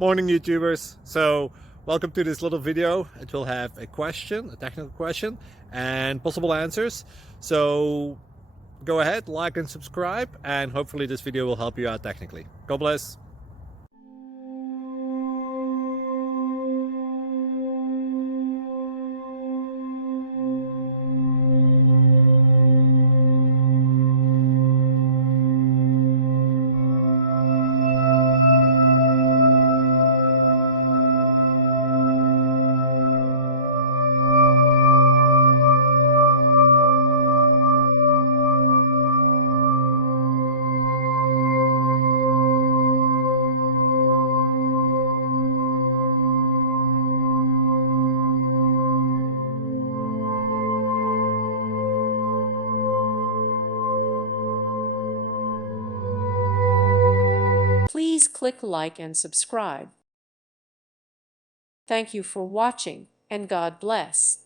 Morning, YouTubers. So welcome to this little video. It will have a question, a technical question, and possible answers. So go ahead, like and subscribe, and hopefully this video will help you out technically. God bless. Please click like and subscribe. Thank you for watching, and God bless.